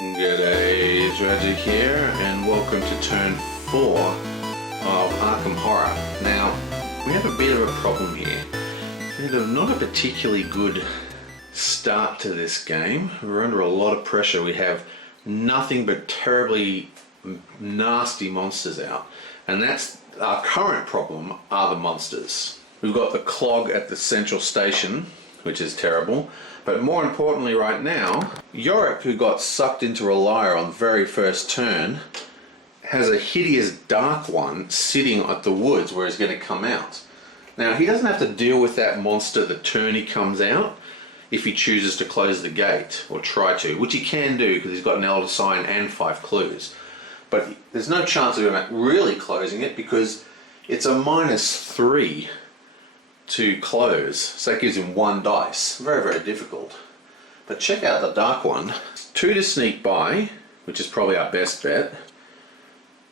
G'day, Tragic here, and welcome to turn 4 of Arkham Horror. Now, we have a bit of a problem here. We had not a particularly good start to this game. We're under a lot of pressure. We have nothing but terribly nasty monsters out. And that's our current problem, are the monsters. We've got the clog at the central station, which is terrible. But more importantly right now, Yorick, who got sucked into Relier on the very first turn, has a hideous dark one sitting at the woods where he's going to come out. Now, he doesn't have to deal with that monster the turn he comes out if he chooses to close the gate, or try to, which he can do because he's got an elder sign and 5 clues. But there's no chance of him really closing it because it's a -3 to close, so that gives him 1 dice. Very, very difficult. But check out the dark one. 2 to sneak by, which is probably our best bet.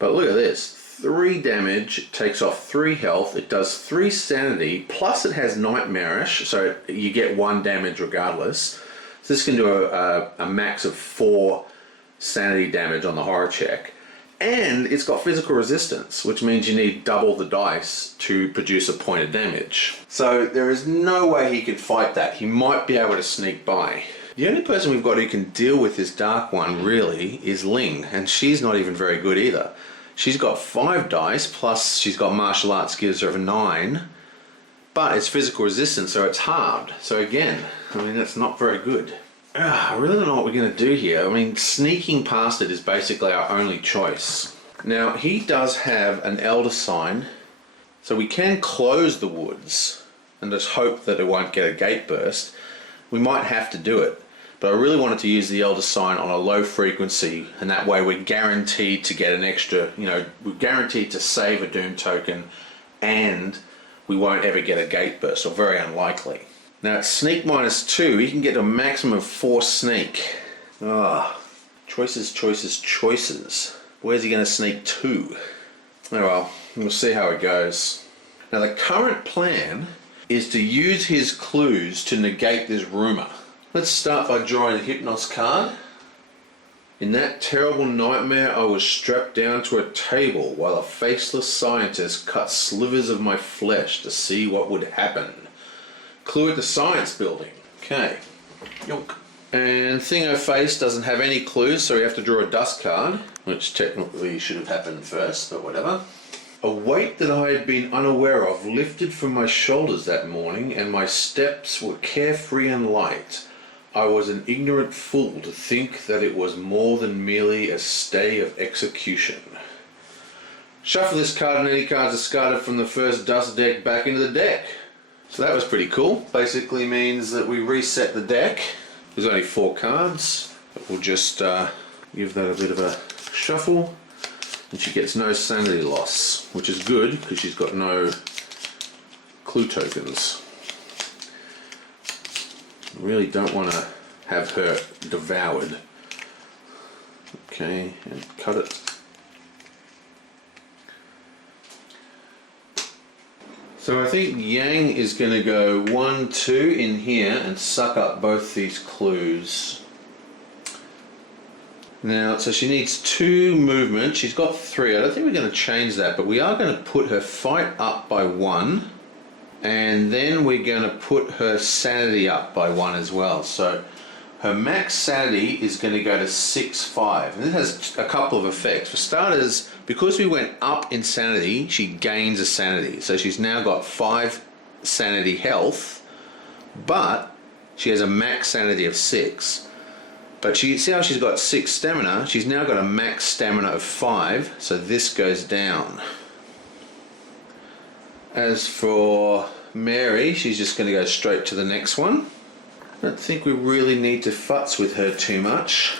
But look at this. 3 damage, takes off 3 health, it does 3 sanity, plus it has Nightmarish, so you get 1 damage regardless. So this can do a max of 4 sanity damage on the horror check. And it's got physical resistance, which means you need double the dice to produce a point of damage. So there is no way he could fight that. He might be able to sneak by. The only person we've got who can deal with this dark one really is Ling, and she's not even very good either. She's got 5 dice, plus she's got martial arts, gives her a 9, but it's physical resistance, so it's halved. So again, I mean, that's not very good. I really don't know what we're going to do here. I mean, sneaking past it is basically our only choice. Now, he does have an elder sign, so we can close the woods and just hope that it won't get a gate burst. We might have to do it, but I really wanted to use the elder sign on a low frequency, and that way we're guaranteed to get an extra, we're guaranteed to save a doom token, and we won't ever get a gate burst, or very unlikely. Now, at sneak -2, he can get a maximum of 4 sneak. Choices, choices, choices. Where's he going to sneak to? Oh well, we'll see how it goes. Now, the current plan is to use his clues to negate this rumour. Let's start by drawing a Hypnos card. In that terrible nightmare, I was strapped down to a table while a faceless scientist cut slivers of my flesh to see what would happen. Clue at the science building. Okay. Yonk. And Thingo Face doesn't have any clues, so we have to draw a dust card, which technically should have happened first, but whatever. A weight that I had been unaware of lifted from my shoulders that morning, and my steps were carefree and light. I was an ignorant fool to think that it was more than merely a stay of execution. Shuffle this card and any cards discarded from the first dust deck back into the deck. So that was pretty cool. Basically means that we reset the deck. There's only 4 cards. But we'll just give that a bit of a shuffle. And she gets no sanity loss, which is good because she's got no clue tokens. Really don't want to have her devoured. Okay, and cut it. So I think Yang is going to go 1, 2 in here and suck up both these clues. Now, so she needs 2 movement. She's got 3. I don't think we're going to change that, but we are going to put her fight up by 1. And then we're going to put her sanity up by 1 as well. So her max sanity is going to go to 6, 5. And this has a couple of effects. For starters, because we went up in sanity, she gains a sanity. So she's now got 5 sanity health, but she has a max sanity of 6. But see how she's got 6 stamina? She's now got a max stamina of 5, so this goes down. As for Mary, she's just going to go straight to the next one. I don't think we really need to futz with her too much.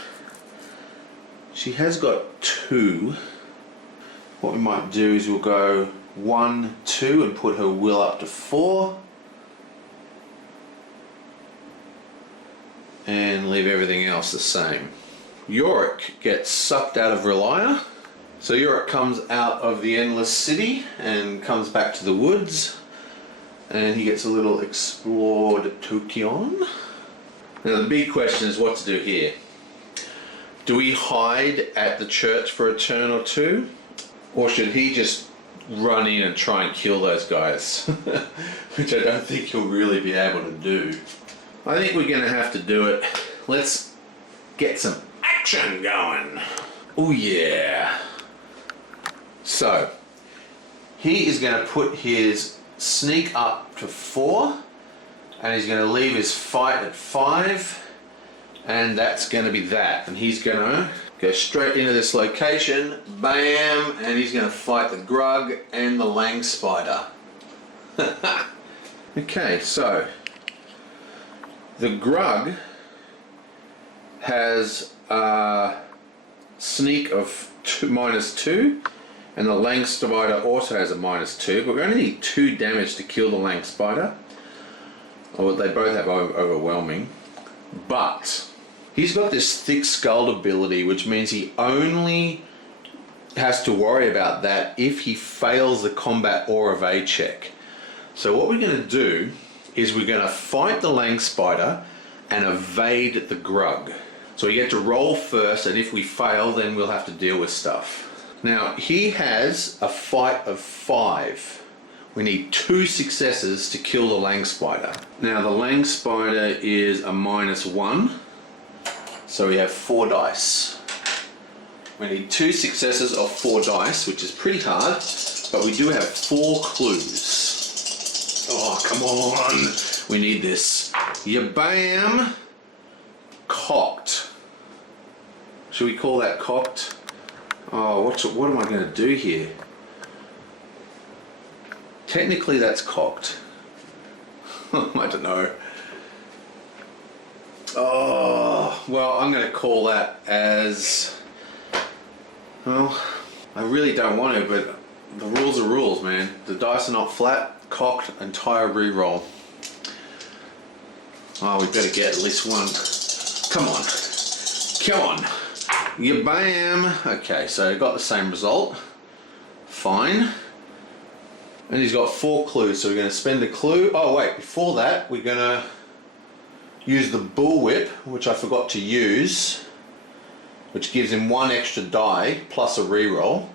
She has got 2. What we might do is we'll go 1, 2 and put her will up to 4. And leave everything else the same. Yorick gets sucked out of Relier. So Yorick comes out of the Endless City and comes back to the woods. And he gets a little explored token. Now the big question is what to do here. Do we hide at the church for a turn or two? Or should he just run in and try and kill those guys? Which I don't think he'll really be able to do. I think we're going to have to do it. Let's get some action going. Oh yeah. So, he is going to put his sneak up to 4. And he's going to leave his fight at 5. And that's going to be that. And he's going to go straight into this location, bam, and he's going to fight the Grug and the Lang Spider. Okay, so the Grug has a sneak of -2, and the Lang Spider also has a -2, but we only need 2 damage to kill the Lang Spider. Oh, they both have overwhelming, but he's got this thick skull ability, which means he only has to worry about that if he fails the combat or evade check. So what we're going to do is we're going to fight the Lang Spider and evade the Grug. So we get to roll first, and if we fail, then we'll have to deal with stuff. Now, he has a fight of 5. We need 2 successes to kill the Lang Spider. Now, the Lang Spider is a -1. So we have 4 dice. We need 2 successes of 4 dice, which is pretty hard, but we do have 4 clues. Oh, come on. We need this. Bam! Cocked. Should we call that cocked? Oh, what am I going to do here? Technically, that's cocked. I don't know. Oh, well, I'm going to call that as... Well, I really don't want to, but the rules are rules, man. The dice are not flat, cocked, entire reroll. Oh, we better get at least one. Come on. Come on. Bam. Okay, so got the same result. Fine. And he's got 4 clues, so we're going to spend a clue. Oh, wait, before that, we're going to use the bullwhip, which I forgot to use, which gives him 1 extra die plus a reroll.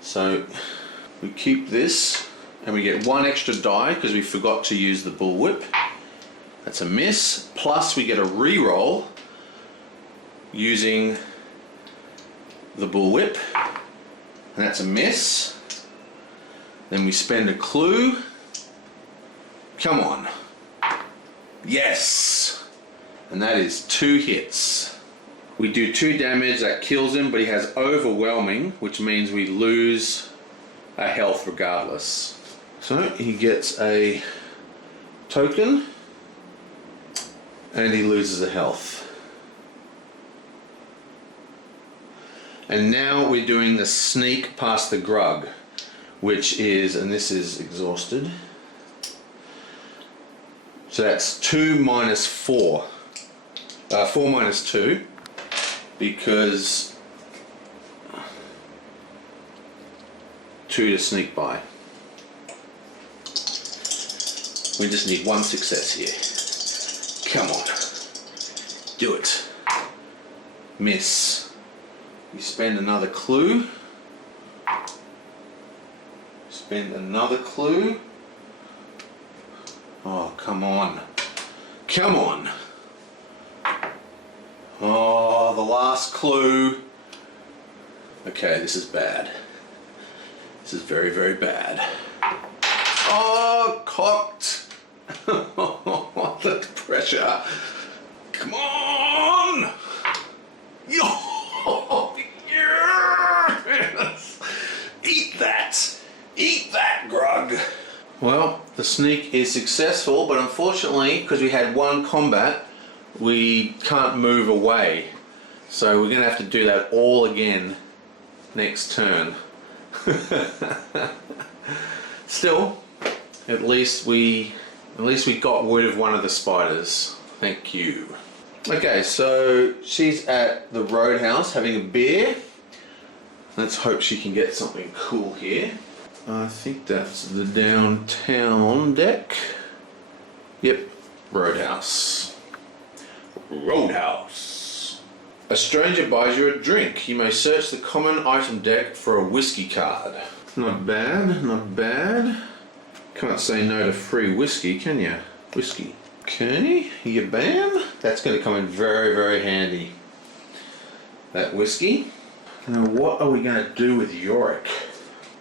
So we keep this and we get 1 extra die because we forgot to use the bullwhip. That's a miss. Plus we get a reroll using the bullwhip, and that's a miss. Then we spend a clue. Come on. Yes! And that is 2 hits. We do 2 damage, that kills him, but he has overwhelming, which means we lose a health regardless. So he gets a token, and he loses a health. And now we're doing the sneak past the Grug, which is, and this is exhausted. So that's 2 minus 4. 4 minus 2, because 2 to sneak by. We just need 1 success here. Come on. Do it. Miss. We spend another clue. Spend another clue. Oh, come on. Come on. Oh, the last clue. Okay, this is bad. This is very, very bad. Oh, cocked. The pressure. Come on. Yes. Eat that. Eat that, Grug. Well, the sneak is successful, but unfortunately, because we had 1 combat, we can't move away. So we're going to have to do that all again next turn. Still, at least we got rid of one of the spiders. Thank you. Okay, so she's at the roadhouse having a beer. Let's hope she can get something cool here. I think that's the downtown deck. Yep, roadhouse. Roadhouse. A stranger buys you a drink. You may search the common item deck for a whiskey card. Not bad, not bad. Can't say no to free whiskey, can you? Whiskey. Okay, you bam. That's going to come in very, very handy. That whiskey. Now what are we going to do with Yorick?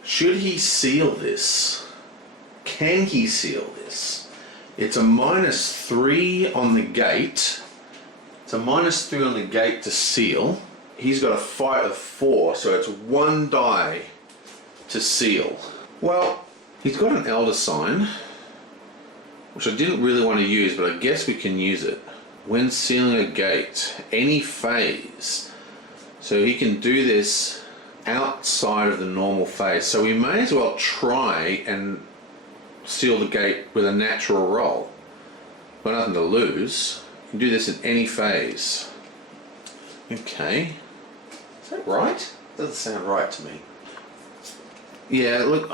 Should he seal this? Can he seal this? It's a -3 on the gate. It's a -3 on the gate to seal. He's got a fight of 4, so it's 1 die to seal. Well, he's got an Elder Sign, which I didn't really want to use, but I guess we can use it. When sealing a gate, any phase. So he can do this outside of the normal phase. So we may as well try and seal the gate with a natural roll. Got nothing to lose. You can do this in any phase. Okay. Is that right? Doesn't sound right to me. Yeah, look,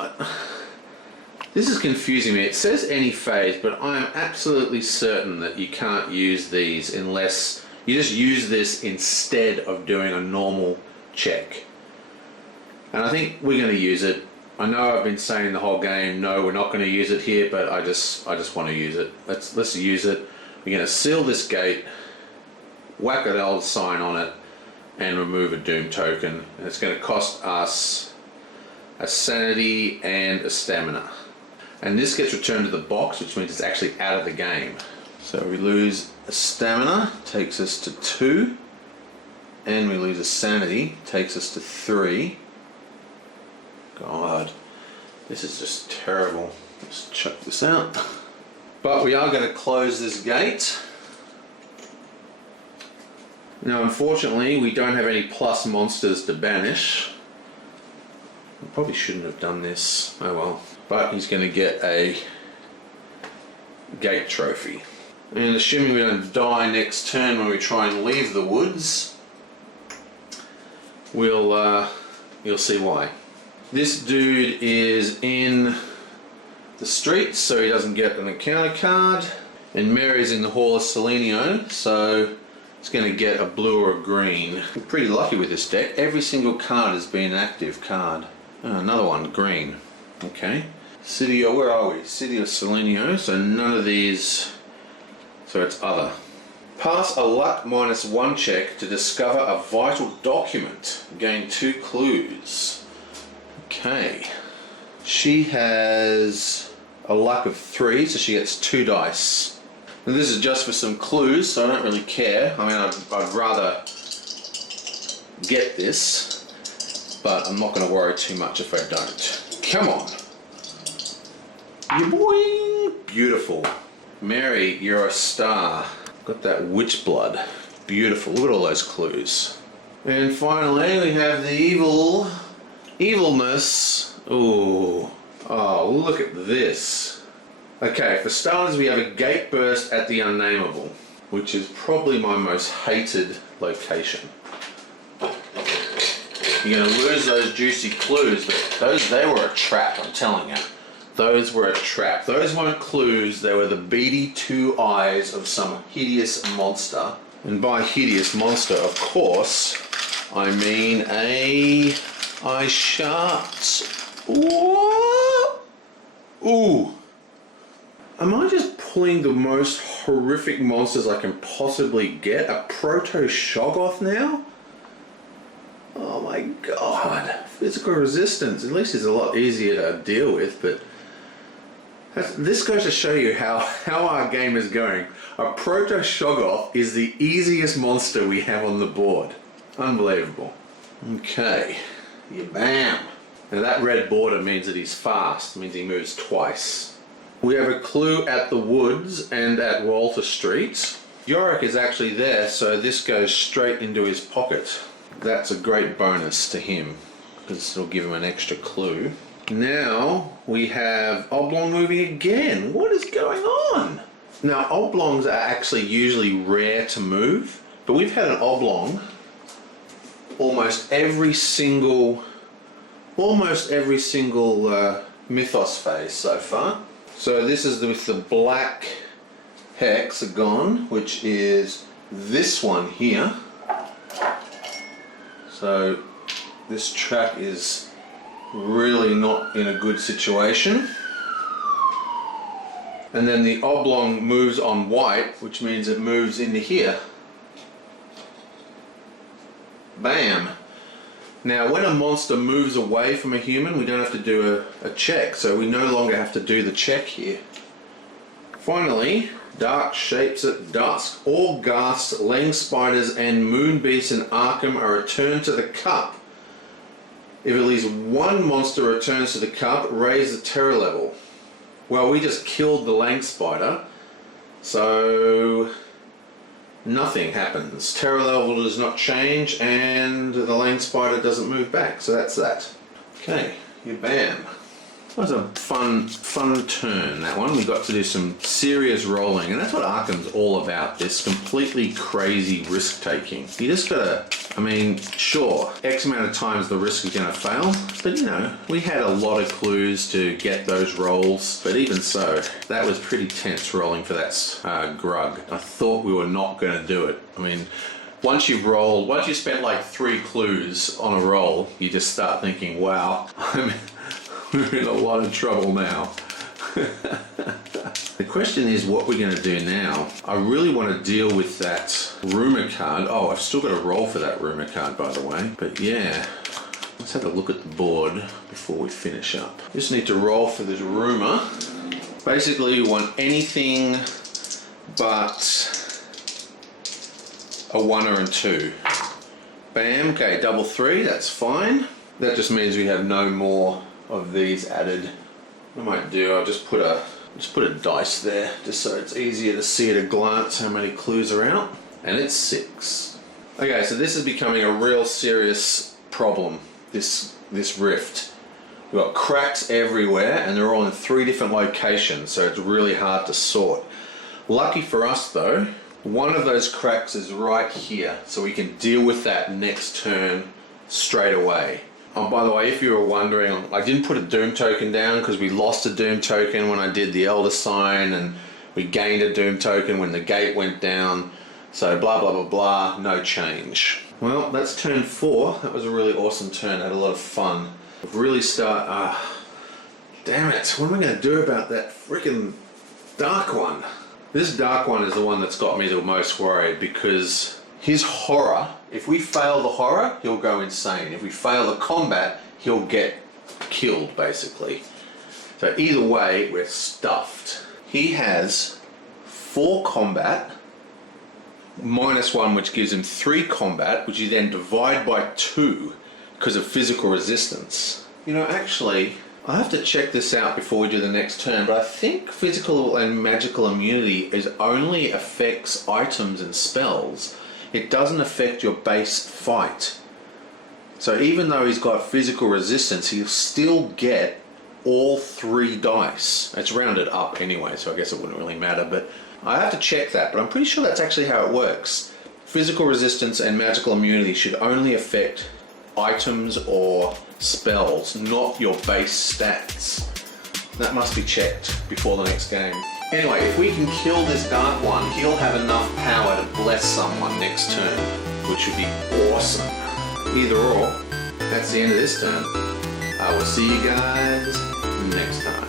this is confusing me. It says any phase, but I am absolutely certain that you can't use these unless you just use this instead of doing a normal check. And I think we're going to use it. I know I've been saying the whole game, no, we're not going to use it here, but I just want to use it. Let's use it. We're going to seal this gate, whack an Elder Sign on it, and remove a Doom token. And it's going to cost us a sanity and a stamina. And this gets returned to the box, which means it's actually out of the game. So we lose a stamina, takes us to 2, and we lose a sanity, takes us to 3. God, this is just terrible. Let's chuck this out. But we are going to close this gate. Now, unfortunately, we don't have any plus monsters to banish. I probably shouldn't have done this. Oh well. But he's going to get a gate trophy. And assuming we don't die next turn when we try and leave the woods, you'll see why. This dude is in the streets, so he doesn't get an encounter card. And Mary's in the Hall of Selenio, so it's going to get a blue or a green. We're pretty lucky with this deck. Every single card has been an active card. Oh, another one, green. Okay. City, where are we? City of Selenio, so none of these, so it's other. Pass a luck -1 check to discover a vital document. Gain 2 clues. Okay. She has a luck of 3, so she gets 2 dice. And this is just for some clues, so I don't really care. I mean, I'd rather get this, but I'm not going to worry too much if I don't. Come on. Boing! Beautiful. Mary, you're a star. Got that witch blood. Beautiful. Look at all those clues. And finally, we have the evilness. Ooh. Oh, look at this. Okay, for starters, we have a gate burst at the Unnameable, which is probably my most hated location. You're going to lose those juicy clues, but they were a trap, I'm telling you. Those were a trap. Those weren't clues, they were the beady 2 eyes of some hideous monster. And by hideous monster, of course, I mean a eye shark. Ooh. Am I just pulling the most horrific monsters I can possibly get? A Proto-Shoggoth now? Oh my god. Physical resistance. At least it's a lot easier to deal with, but this goes to show you how our game is going. A Proto-Shoggoth is the easiest monster we have on the board. Unbelievable. Okay. Yeah, bam. Now that red border means that he's fast. It means he moves twice. We have a clue at the woods and at Walter Street. Yorick is actually there, so this goes straight into his pocket. That's a great bonus to him, because it'll give him an extra clue. Now we have Oblong moving again. What is going on? Now oblongs are actually usually rare to move, but we've had an oblong almost every single Mythos phase so far. So this is with the black hexagon, which is this one here. So this track is really not in a good situation. And then the oblong moves on white, which means it moves into here. Bam! Now when a monster moves away from a human, we don't have to do a check, so we no longer have to do the check here. Finally, dark shapes at dusk. All ghasts, lang spiders and moon beasts in Arkham are returned to the cup. If at least one monster returns to the cup, raise the terror level. Well, we just killed the lang spider, so nothing happens. Terror level does not change and the lang spider doesn't move back, so that's that. Okay, bam. That was a fun turn, that one. We got to do some serious rolling, and that's what Arkham's all about, this completely crazy risk-taking. You just gotta, I mean, sure, X amount of times the risk is gonna fail, but you know, we had a lot of clues to get those rolls, but even so, that was pretty tense rolling for that grug. I thought we were not gonna do it. I mean, once you spent like 3 clues on a roll, you just start thinking, wow, we're in a lot of trouble now. The question is what we're going to do now. I really want to deal with that rumour card. Oh, I've still got to roll for that rumour card, by the way. But yeah, let's have a look at the board before we finish up. Just need to roll for this rumour. Basically, you want anything but a 1 or a 2. Bam, okay, double 3, that's fine. That just means we have no more of these added. What I might do, I'll just put a dice there, just so it's easier to see at a glance how many clues are out. And it's 6. Okay, so this is becoming a real serious problem, this rift. We've got cracks everywhere and they're all in 3 different locations, so it's really hard to sort. Lucky for us though, one of those cracks is right here, so we can deal with that next turn straight away. Oh, by the way, if you were wondering, I didn't put a Doom token down because we lost a Doom token when I did the Elder Sign, and we gained a Doom token when the gate went down. So blah blah blah blah, no change. Well, that's turn 4. That was a really awesome turn. I had a lot of fun. Really damn it, what am I going to do about that freaking dark one? This dark one is the one that's got me the most worried, because his horror, if we fail the horror, he'll go insane. If we fail the combat, he'll get killed, basically. So either way, we're stuffed. He has 4 combat, -1, which gives him 3 combat, which you then divide by 2 because of physical resistance. You know, actually, I have to check this out before we do the next turn, but I think physical and magical immunity only affects items and spells. It doesn't affect your base fight. So even though he's got physical resistance, he'll still get all 3 dice. It's rounded up anyway, so I guess it wouldn't really matter, but I have to check that, but I'm pretty sure that's actually how it works. Physical resistance and magical immunity should only affect items or spells, not your base stats. That must be checked before the next game. Anyway, if we can kill this dark one, he'll have enough power to bless someone next turn, which would be awesome. Either or, that's the end of this turn. I will see you guys next time.